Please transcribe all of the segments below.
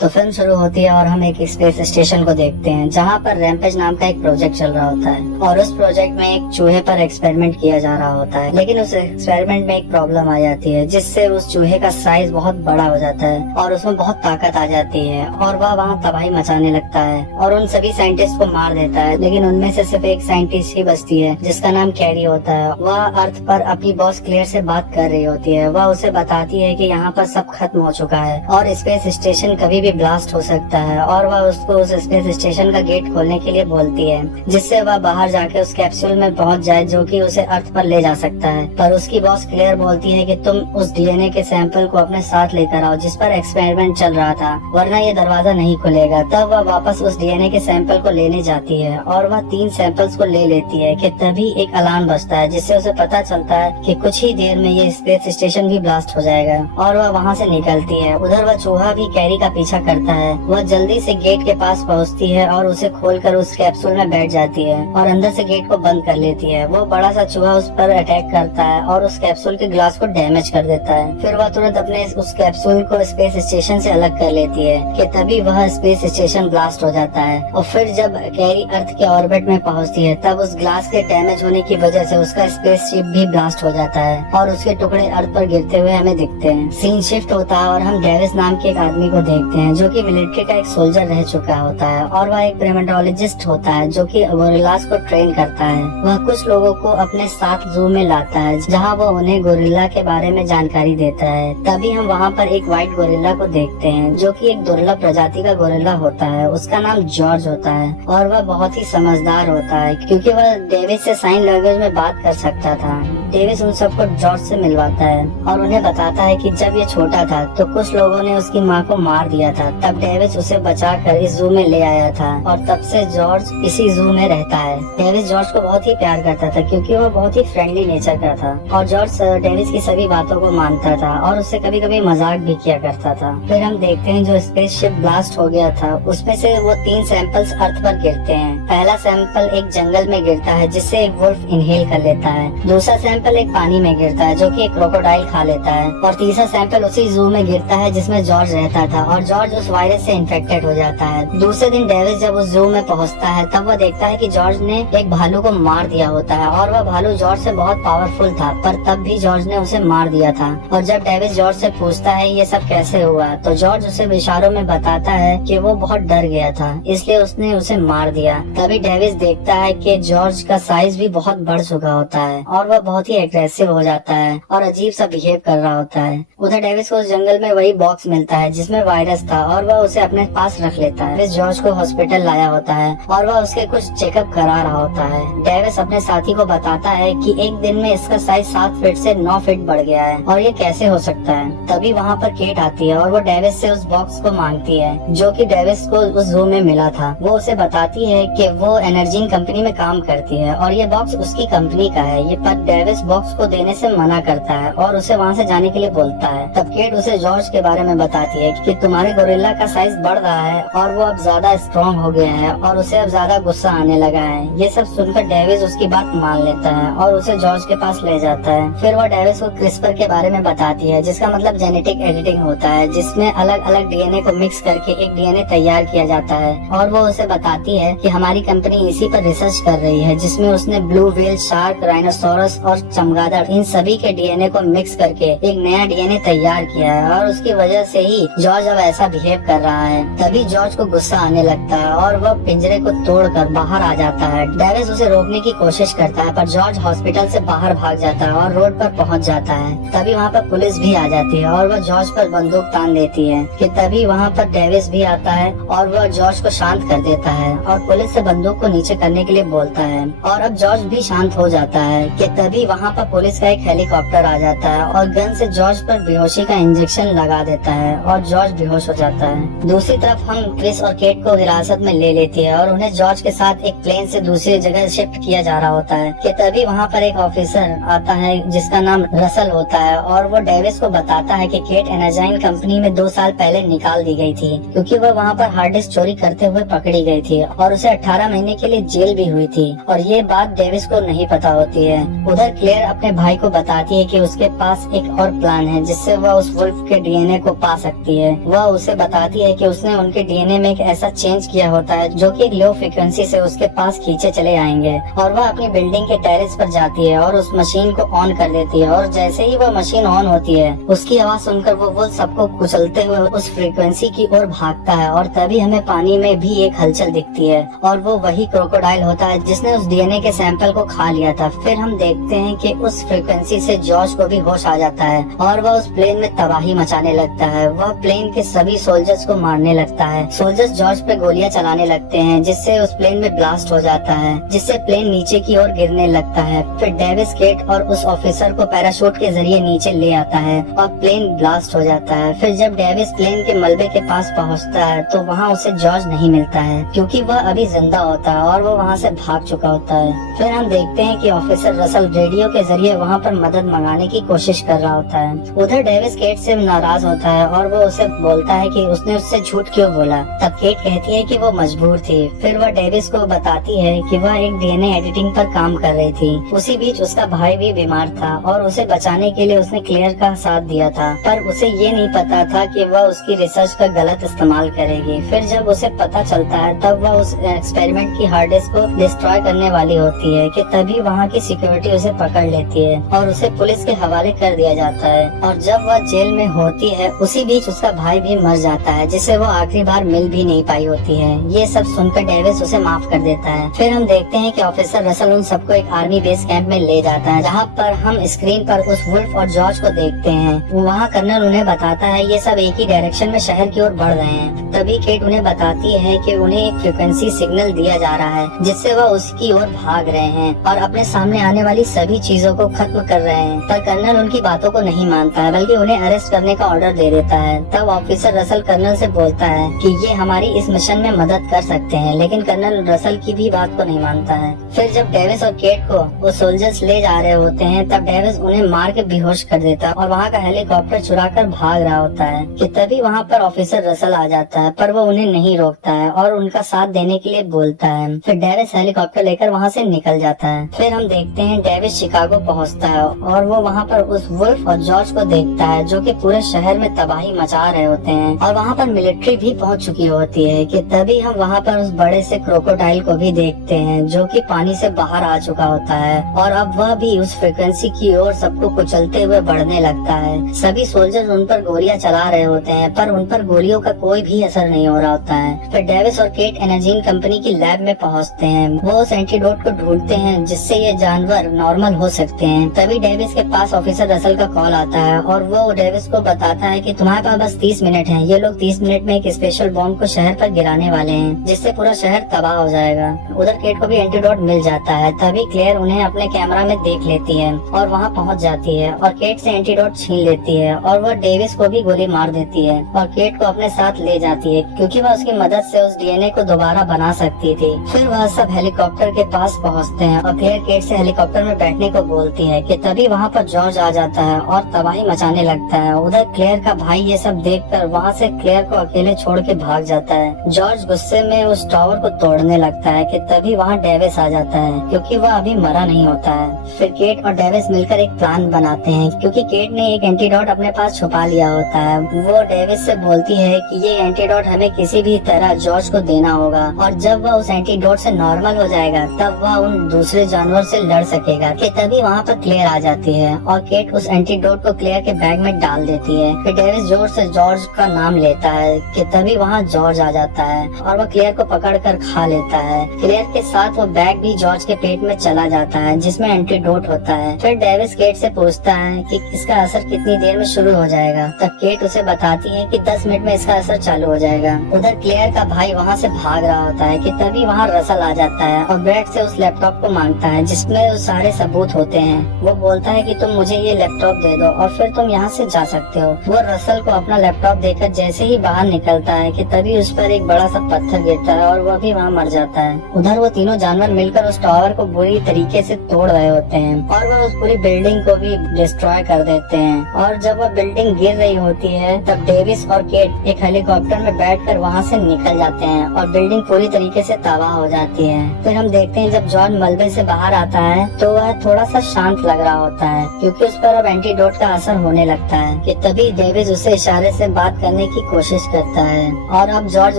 तो फिल्म शुरू होती है और हम एक स्पेस स्टेशन को देखते हैं जहाँ पर रैम्पेज नाम का एक प्रोजेक्ट चल रहा होता है और उस प्रोजेक्ट में एक चूहे पर एक्सपेरिमेंट किया जा रहा होता है। लेकिन उस एक्सपेरिमेंट में एक प्रॉब्लम आ जाती है जिससे उस चूहे का साइज बहुत बड़ा हो जाता है और उसमें बहुत ताकत आ जाती है और वह वहाँ तबाही मचाने लगता है और उन सभी साइंटिस्ट को मार देता है। लेकिन उनमें से सिर्फ एक साइंटिस्ट ही बचती है जिसका नाम कैरी होता है। वह अर्थ पर अपनी बॉस क्लेयर से बात कर रही होती है। वह उसे बताती है कि यहाँ पर सब खत्म हो चुका है और स्पेस स्टेशन कभी भी ब्लास्ट हो सकता है और वह उसको उस स्पेस स्टेशन का गेट खोलने के लिए बोलती है जिससे वह बाहर जाके उस कैप्सूल में पहुंच जाए जो कि उसे अर्थ पर ले जा सकता है। पर उसकी बॉस क्लेयर बोलती है कि तुम उस डीएनए के सैंपल को अपने साथ लेकर आओ जिस पर एक्सपेरिमेंट चल रहा था, वरना ये दरवाजा नहीं खुलेगा। तब वह वापस उस डीएनए के सैंपल को लेने जाती है और वह 3 सैंपल्स को ले लेती है कि तभी एक अलार्म बजता है जिससे उसे पता चलता है कि कुछ ही देर में ये स्पेस स्टेशन भी ब्लास्ट हो जाएगा और वह वहाँ से निकलती है। उधर वह चूहा भी कैरी का पीछा करता है। वह जल्दी से गेट के पास पहुँचती है और उसे खोलकर उस कैप्सूल में बैठ जाती है और अंदर से गेट को बंद कर लेती है। वो बड़ा सा चूहा उस पर अटैक करता है और उस कैप्सूल के ग्लास को डैमेज कर देता है। फिर वह तुरंत अपने उस कैप्सूल को स्पेस स्टेशन से अलग कर लेती है कि तभी वह स्पेस स्टेशन ब्लास्ट हो जाता है। और फिर जब कैरी अर्थ के ऑर्बिट में पहुंचती है तब उस ग्लास के डैमेज होने की वजह से उसका स्पेसशिप भी ब्लास्ट हो जाता है और उसके टुकड़े अर्थ पर गिरते हुए हमें दिखते हैं। सीन शिफ्ट होता है और हम डेविस नाम के एक आदमी को देखते हैं जो कि मिलिट्री का एक सोल्जर रह चुका होता है और वह एक प्रिमेटोलॉजिस्ट होता है जो कि गोरिल्लास को ट्रेन करता है। वह कुछ लोगों को अपने साथ जू में लाता है जहाँ वो उन्हें गोरिल्ला के बारे में जानकारी देता है। तभी हम वहाँ पर एक व्हाइट गोरिल्ला को देखते हैं जो कि एक दुर्लभ प्रजाति का गोरिल्ला होता है। उसका नाम जॉर्ज होता है और वह बहुत ही समझदार होता है क्योंकि वह डेविस से साइन लैंग्वेज में बात कर सकता था। डेविस उन सबको जॉर्ज से मिलवाता है और उन्हें बताता है कि जब ये छोटा था तो कुछ लोगों ने उसकी माँ को मार दिया था। तब डेविस उसे बचाकर इस जू में ले आया था और तब से जॉर्ज इसी जू में रहता है। डेविस जॉर्ज को बहुत ही प्यार करता था क्योंकि वह बहुत ही फ्रेंडली नेचर का था और जॉर्ज डेविस की सभी बातों को मानता था और उससे कभी कभी मजाक भी किया करता था। फिर हम देखते हैं जो स्पेसशिप ब्लास्ट हो गया था उसमें से वो 3 सैंपल्स अर्थ पर गिरते हैं। पहला सैंपल एक जंगल में गिरता है जिससे एक वुल्फ इनहेल कर लेता है। दूसरा सैंपल एक पानी में गिरता है जो कि एक क्रोकोडाइल खा लेता है और तीसरा सैंपल उसी जू में गिरता है जिसमें जॉर्ज रहता था और जॉर्ज उस वायरस से इन्फेक्टेड हो जाता है। दूसरे दिन डेविस जब उस जू में पहुंचता है तब वह देखता है कि जॉर्ज ने एक भालू को मार दिया होता है और वह भालू जॉर्ज से बहुत पावरफुल था पर तब भी जॉर्ज ने उसे मार दिया था। और जब डेविस जॉर्ज से पूछता है ये सब कैसे हुआ तो जॉर्ज उसे इशारों में बताता है कि वो बहुत डर गया था इसलिए उसने उसे मार दिया। तभी डेविस देखता है कि जॉर्ज का साइज भी बहुत बढ़ चुका होता है और वह बहुत ही एग्रेसिव हो जाता है और अजीब सा बिहेव कर रहा होता है। उधर डेविस को उस जंगल में वही बॉक्स मिलता है जिसमें वायरस था और वह उसे अपने पास रख लेता है। डेविस जॉर्ज को हॉस्पिटल लाया होता है और वह उसके कुछ चेकअप करा रहा होता है। डेविस अपने साथी को बताता है कि एक दिन में इसका साइज 7 फीट से 9 फीट बढ़ गया है और ये कैसे हो सकता है। तभी वहाँ पर केट आती है और वो डेविस से उस बॉक्स को मांगती है जो कि डेविस को उस जू में मिला था। वो उसे बताती है कि वो एनर्जीन कंपनी में काम करती है और ये बॉक्स उसकी कंपनी का है। ये पर डेविस बॉक्स को देने से मना करता है और उसे वहाँ से जाने के लिए बोलता है। तब केट उसे जॉर्ज के बारे में बताती है कि तुम्हारे गोरिल्ला का साइज बढ़ रहा है और वो अब ज्यादा स्ट्रॉन्ग हो गया है और उसे अब ज्यादा गुस्सा आने लगा है। ये सब सुनकर डेविस उसकी बात मान लेता है और उसे जॉर्ज के पास ले जाता है। फिर वो डेविस को क्रिस्पर के बारे में बताती है जिसका मतलब जेनेटिक एडिटिंग होता है जिसमें अलग अलग डीएनए को मिक्स करके एक डीएनए तैयार किया जाता है। और वो उसे बताती है कि हमारी कंपनी इसी पर रिसर्च कर रही है जिसमें उसने ब्लू व्हेल, शार्क, राइनोसोरस और चमगादड़ इन सभी के डीएनए को मिक्स करके एक नया डीएनए तैयार किया है और उसकी वजह से ही जॉर्ज अब ऐसा बिहेव कर रहा है। तभी जॉर्ज को गुस्सा आने लगता है और वह पिंजरे को तोड़कर बाहर आ जाता है। डेविस उसे रोकने की कोशिश करता है पर जॉर्ज हॉस्पिटल से बाहर भाग जाता है और रोड पर पहुंच जाता है। तभी वहाँ पर पुलिस भी आ जाती है और वह जॉर्ज पर बंदूक तान देती है कि तभी वहाँ पर डेविस भी आता है और वह जॉर्ज को शांत कर देता है और पुलिस से बंदूक को नीचे करने के लिए बोलता है और अब जॉर्ज भी शांत हो जाता है कि तभी वहाँ पर पुलिस का एक हेलीकॉप्टर आ जाता है और गन से जॉर्ज पर बेहोशी का इंजेक्शन लगा देता है और जॉर्ज बेहोश हो जाता है। दूसरी तरफ हम क्रिस और केट को हिरासत में ले लेती है और उन्हें जॉर्ज के साथ एक प्लेन से दूसरी जगह शिफ्ट किया जा रहा होता है कि तभी वहाँ पर एक ऑफिसर आता है जिसका नाम रसल होता है और वो डेविस को बताता है कि केट एनर्जाइन कंपनी में 2 साल पहले निकाल दी गई थी क्योंकि वह वहाँ पर हार्ड डिस्क चोरी करते हुए पकड़ी गई थी और उसे 18 महीने के लिए जेल भी हुई थी और ये बात डेविस को नहीं पता होती है। उधर क्लेयर अपने भाई को बताती है कि उसके पास एक और प्लान है जिससे वह उस वुल्फ के डीएनए को पा सकती है। वह उसे बताती है कि उसने उनके डीएनए में एक ऐसा चेंज किया होता है जो कि एक लो फ्रीक्वेंसी से उसके पास खींचे चले आएंगे, और वह अपनी बिल्डिंग के टेरेस पर जाती है और उस मशीन को ऑन कर देती है। और जैसे ही वह मशीन ऑन होती है, उसकी आवाज सुनकर वो वुल्फ सबको कुचलते हुए उस फ्रीक्वेंसी की ओर भागता है, और तभी हमें पानी में भी एक हलचल दिखती है, और वो वही क्रोकोडाइल होता है जिसने उस डीएनए के सैंपल को खा लिया था। फिर हम देखते हैं कि उस फ्रीक्वेंसी से जॉर्ज को भी होश आ जाता है और वह उस प्लेन में तबाही मचाने लगता है। वह प्लेन के सभी सोल्जर्स को मारने लगता है। सोल्जर्स जॉर्ज पे गोलियां चलाने लगते हैं जिससे उस प्लेन में ब्लास्ट हो जाता है, जिससे प्लेन नीचे की ओर गिरने लगता है। फिर डेविस, केट और उस ऑफिसर को पैराशूट के जरिए नीचे ले आता है और प्लेन ब्लास्ट हो जाता है। फिर जब डेविस प्लेन के मलबे के पास पहुंचता है तो वहां उसे जॉर्ज नहीं मिलता है, क्योंकि वह अभी जिंदा होता है और वो वहां से भाग चुका होता है। फिर हम देखते हैं कि ऑफिसर रसल रेडियो के जरिए वहां पर मदद मंगाने की कोशिश कर रहा होता है। उधर डेविस केट से नाराज होता है और वो उसे बोलता है कि उसने उससे झूठ क्यों बोला। तब केट कहती है कि वो मजबूर थी। फिर वह डेविस को बताती है कि वह एक डीएनए एडिटिंग पर काम कर रही थी। उसी बीच उसका भाई भी बीमार था और उसे बचाने के लिए उसने क्लेयर का साथ दिया था, पर उसे ये नहीं पता था कि वह उसकी रिसर्च का गलत इस्तेमाल करेगी। फिर जब उसे पता चलता है तब वह उस एक्सपेरिमेंट की हार्ड डिस्क को डिस्ट्रॉय करने वाली होती है कि तभी वहाँ की सिक्योरिटी उसे पकड़ लेती है और उसे पुलिस के हवाले कर दिया जाता है। और जब वह जेल में होती है उसी बीच उसका भाई भी मर जाता है, जिसे वो आखिरी बार मिल भी नहीं पाई होती है। ये सब सुनकर डेविस उसे माफ कर देता है। फिर हम देखते हैं कि ऑफिसर रसल उन सबको एक आर्मी बेस कैंप में ले जाता है, जहाँ पर हम स्क्रीन पर उस वुल्फ और जॉर्ज को देखते हैं। वहाँ कर्नल उन्हें बताता है ये सब एक ही डायरेक्शन में शहर की ओर बढ़ रहे हैं। तभी केट उन्हें बताती है कि उन्हें एक फ्रीक्वेंसी सिग्नल दिया जा रहा है जिससे वह उसकी ओर भाग रहे हैं और अपने सामने आने वाली सभी चीजों को खत्म कर रहे हैं। पर कर्नल उनकी बातों को नहीं मानता है, बल्कि उन्हें अरेस्ट करने का ऑर्डर दे देता है। तब ऑफिसर रसल कर्नल से बोलता है कि ये हमारी इस मिशन में मदद कर सकते हैं, लेकिन कर्नल रसल की भी बात को नहीं मानता है। फिर जब डेविस और केट को वो सोल्जर्स ले जा रहे होते हैं तब डेविस उन्हें मार के बेहोश कर देता है और वहाँ का हेलीकॉप्टर चुरा कर भाग रहा होता है कि तभी वहाँ पर ऑफिसर रसल आ जाता है, पर वो उन्हें नहीं रोकता है और उनका साथ देने के लिए बोलता है। फिर डेविस हेलीकॉप्टर लेकर वहाँ से निकल जाता है। फिर हम देखते हैं डेविस शिकागो पहुँचता है और वो वहाँ पर उस वुल्फ और जॉर्ज को देखता है जो कि पूरे शहर में तबाही मचा रहे होते हैं और वहाँ पर मिलिट्री भी पहुँच चुकी होती है कि तभी हम वहाँ पर उस बड़े से क्रोकोडाइल को भी देखते हैं जो कि पानी से बाहर आ चुका होता है और अब वह भी उस फ्रीक्वेंसी की ओर सबको कुचलते हुए बढ़ने लगता है। सभी सोल्जर्स उन पर गोलियां चला रहे होते हैं, पर उन पर गोलियों का कोई भी असर नहीं हो रहा होता है। फिर डेविस और केट एनर्जीन कंपनी की लैब में पहुंचते हैं। वो उस एंटीडोट को ढूंढते हैं जिससे ये जानवर नॉर्मल हो सकते हैं। तभी डेविस के पास ऑफिसर रसल का कॉल आता है और वो डेविस को बताता है कि तुम्हारे पास बस 30 मिनट है। ये लोग 30 मिनट में एक स्पेशल बॉम्ब को शहर पर गिराने वाले हैं जिससे पूरा शहर तबाह हो जाएगा। उधर केट को भी एंटीडोट मिल जाता है। तभी क्लेयर उन्हें अपने कैमरा में देख लेती है और वहाँ पहुँच जाती है और केट से एंटीडोट छीन लेती है और वह डेविस को भी गोली मार देती है और केट को अपने साथ ले जाती है क्योंकि वह उसकी मदद से उस डीएनए को दोबारा बना सकती थी। फिर वह सब हेलीकॉप्टर के पास पहुँचते हैं और क्लेयर केट से हेलीकॉप्टर में बैठने को बोलती है कि तभी वहाँ पर जॉर्ज आ जाता है और तबाही मचाने लगता है। उधर क्लेयर का भाई ये सब देखकर वहाँ से क्लेयर को अकेले छोड़ के भाग जाता है। जॉर्ज गुस्से में उस टावर को तोड़ने लगता है कि तभी वहाँ डेविस आ जाता है क्योंकि वह अभी मरा नहीं होता है। फिर केट और डेविस मिलकर एक प्लान बनाते हैं क्योंकि केट ने एक एंटीडोट अपने पास छुपा लिया होता है। वो डेविस से बोलती है कि ये एंटीडोट हमें किसी भी तरह जॉर्ज को देना होगा और जब वह उस एंटीडोट से नॉर्मल हो जाएगा तब वह उन दूसरे जानवर से लड़ सकेगा। कि तभी वहाँ पर क्लेयर आ जाती है और केट उस एंटीडोट को क्लेयर के बैग में डाल देती है। फिर डेविस जोर से जॉर्ज का नाम लेता है कि तभी वहाँ जॉर्ज आ जाता है और वह क्लेयर को पकड़ कर खा लेता है। क्लेयर के साथ वो बैग भी जॉर्ज के पेट में चला जाता है जिसमें एंटीडोट होता है। फिर डेविस केट से पूछता है कि इसका असर कितनी देर में शुरू हो जाएगा। तब केट उसे बताती है कि 10 मिनट में इसका असर चालू हो जाएगा। उधर क्लेयर का भाई वहाँ से भाग रहा होता है कि तभी वहाँ रसल आ जाता है और ब्रैड से उस लैपटॉप को मांगता है जिसमें उस सारे सबूत होते हैं। वो बोलता है कि तुम मुझे ये लैपटॉप दे दो और फिर तुम यहाँ से जा सकते हो। वो रसल को अपना लैपटॉप देकर जैसे ही बाहर निकलता है कि तभी उस पर एक बड़ा सा पत्थर गिरता है और वह भी वहाँ मर जाता है। उधर वो तीनों जानवर मिलकर उस टावर को बुरी तरीके से तोड़ रहे होते हैं और वह उस पूरी बिल्डिंग को भी डिस्ट्रॉय कर देते हैं। और जब वह बिल्डिंग गिर रही होती है तब डेविस और केट एक हेलीकॉप्टर में बैठकर वहाँ से निकल जाते हैं और बिल्डिंग पूरी तरीके से तबाह हो जाती है। फिर हम देखते हैं जब जॉन मलबे से बाहर आता है तो वह थोड़ा सा शांत लग रहा होता है क्योंकि उस पर अब एंटीडोट का असर होने लगता है कि तभी डेविड उससे इशारे से बात करने की कोशिश करता है और अब जॉर्ज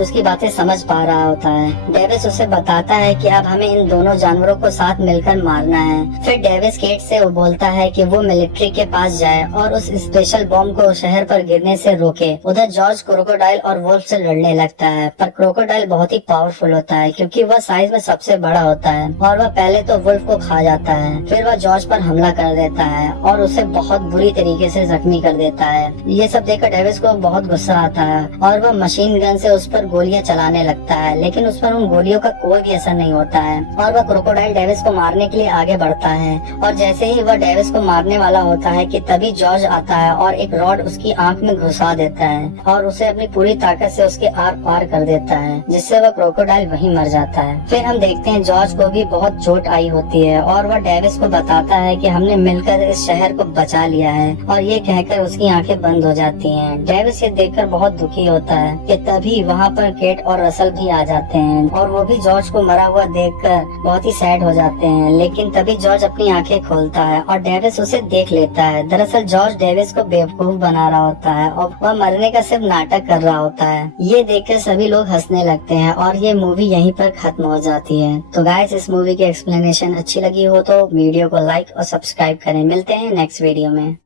उसकी बातें समझ पा रहा होता है। डेविस उसे बताता है कि अब हमें इन दोनों जानवरों को साथ मिलकर मारना है। फिर डेविस केट से वो बोलता है कि वो मिलिट्री के पास जाए और उस स्पेशल बॉम्ब को शहर पर गिरने से रोके। उधर जॉर्ज क्रोकोडाइल और वुल्फ से लड़ने लगता है, पर क्रोकोडाइल बहुत ही पावरफुल होता है क्योंकि वह साइज में सबसे बड़ा होता है और वह पहले तो वुल्फ को खा जाता है। फिर वह जॉर्ज पर हमला कर देता है और उसे बहुत बुरी तरीके से जख्मी कर देता है। ये सब देखकर डेविस को बहुत गुस्सा आता है और वह मशीन गन से उस पर गोलियां चलाने लगता है, लेकिन उस पर उन गोलियों का कोई भी असर नहीं होता है और वह क्रोकोडाइल डेविस को मारने के लिए आगे बढ़ता है। और जैसे ही वह डेविस को मारने वाला होता है कि तभी जॉर्ज आता है और एक रॉड उसकी आंख में घुसा देता है और उसे अपनी पूरी ताकत से उसके आर पार कर देता है, जिससे वह क्रोकोडाइल वहीं मर जाता है। फिर हम देखते हैं जॉर्ज को भी बहुत चोट आई होती है और वह डेविस को बताता है कि हमने मिलकर इस शहर को बचा लिया है और ये कहकर उसकी आंखें बंद हो जाती हैं। डेविस ये देखकर बहुत दुखी होता है कि तभी वहाँ पर केट और रसल भी आ जाते हैं और वो भी जॉर्ज को मरा हुआ देखकर बहुत ही सैड हो जाते हैं। लेकिन तभी जॉर्ज अपनी आंखें खोलता है और डेविस उसे देख लेता है। दरअसल जॉर्ज डेविस को बेवकूफ बना रहा होता है और वह मरने का सिर्फ नाटक कर रहा होता है। ये देखकर सभी लोग हंसने लगते हैं और ये मूवी यहीं पर खत्म हो जाती है। तो गाइस, इस मूवी की एक्सप्लेनेशन अच्छी लगी हो तो वीडियो को लाइक और सब्सक्राइब करें। मिलते हैं नेक्स्ट वीडियो में।